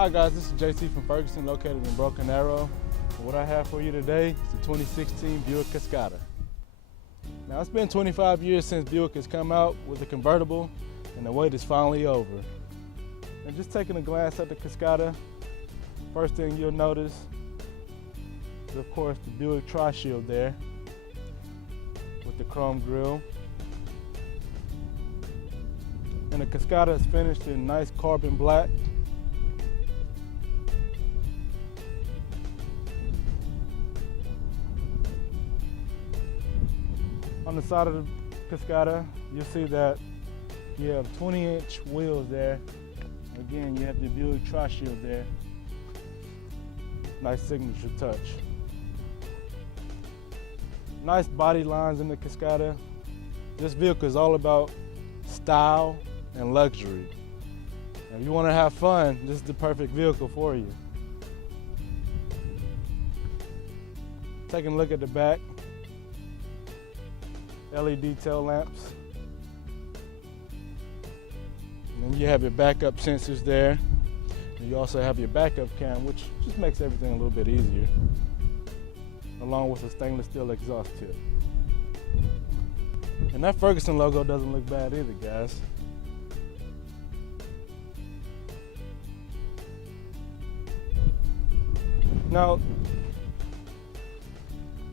Hi guys, this is JT from Ferguson, located in Broken Arrow. And what I have for you today is the 2016 Buick Cascada. Now it's been 25 years since Buick has come out with a convertible, and the wait is finally over. And just taking a glance at the Cascada, first thing you'll notice is of course the Buick Tri-Shield there with the chrome grille. And the Cascada is finished in nice carbon black. On the side of the Cascada, you'll see that you have 20-inch wheels there. Again, you have the Buick Tri-Shield there. Nice signature touch. Nice body lines in the Cascada. This vehicle is all about style and luxury. If you want to have fun, this is the perfect vehicle for you. Taking a look at the back. LED tail lamps. And then you have your backup sensors there. And you also have your backup cam, which just makes everything a little bit easier, along with a stainless steel exhaust tip. And that Ferguson logo doesn't look bad either, guys. Now,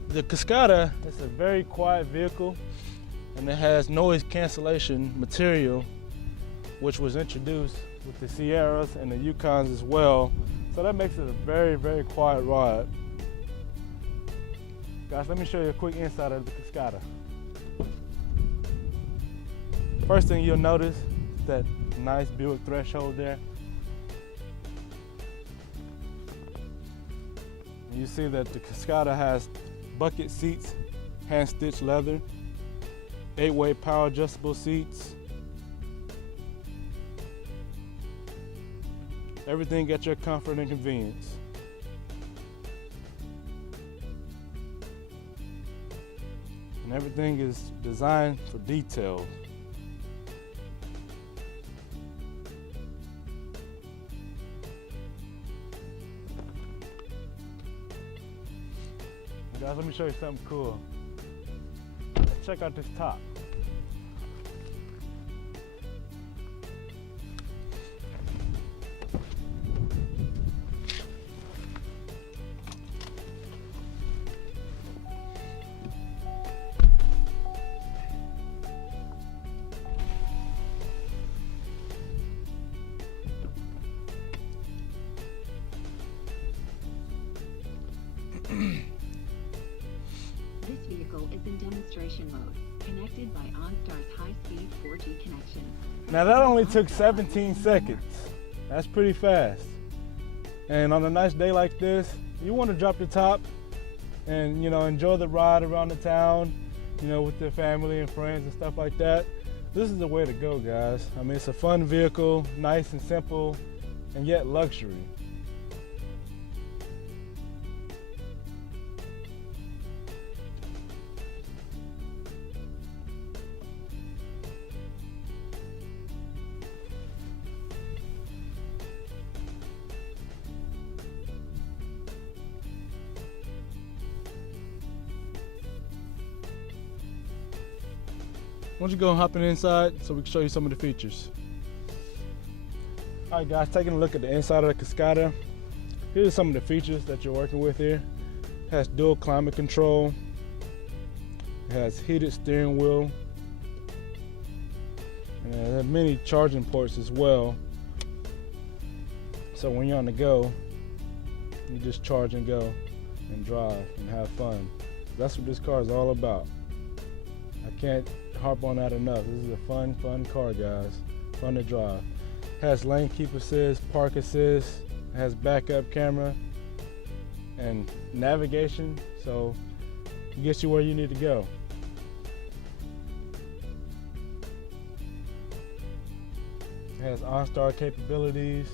the Cascada is a very quiet vehicle, and it has noise cancellation material, which was introduced with the Sierras and the Yukons as well. So that makes it a very, very quiet ride. Guys, let me show you a quick inside of the Cascada. First thing you'll notice is that nice Buick threshold there. And you see that the Cascada has bucket seats, hand-stitched leather, 8-way power adjustable seats. Everything at your comfort and convenience. And everything is designed for detail. Guys, let me show you something cool. Check out this top. This vehicle is in demonstration mode, connected by OnStar's high-speed 4G connection. Now that only took 17 seconds. That's pretty fast. And on a nice day like this, you want to drop the top and, enjoy the ride around the town, with your family and friends and stuff like that. This is the way to go, guys. I mean, it's a fun vehicle, nice and simple, and yet luxury. Why don't you go and hop in inside so we can show you some of the features. All right guys, taking a look at the inside of the Cascada. Here's some of the features that you're working with here. It has dual climate control. It has heated steering wheel. And it has many charging ports as well. So when you're on the go, you just charge and go and drive and have fun. That's what this car is all about. I can't harp on that enough. This is a fun car, guys. Fun to drive. Has lane keep assist, park assist, has backup camera and navigation, so it gets you where you need to go. It has OnStar capabilities,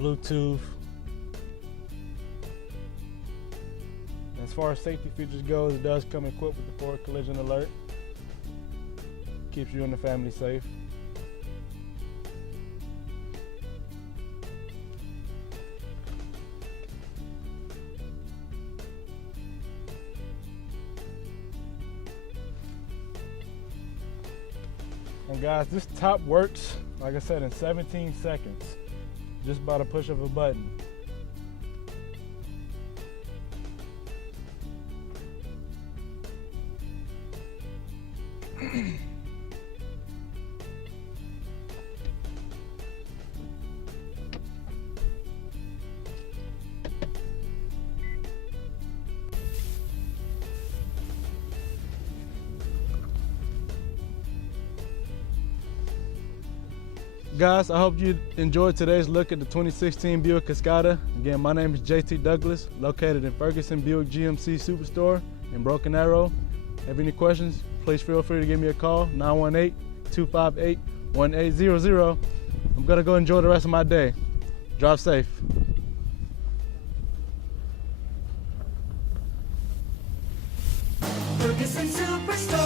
Bluetooth. As far as safety features goes, it does come equipped with the forward collision alert. Keeps you and the family safe. And guys, this top works, like I said, in 17 seconds, just by the push of a button. Guys, I hope you enjoyed today's look at the 2016 Buick Cascada. Again, my name is JT Douglas, located in Ferguson Buick GMC Superstore in Broken Arrow. Have any questions, please feel free to give me a call, 918-258-1800. I'm gonna go enjoy the rest of my day. Drive safe. Ferguson Superstore.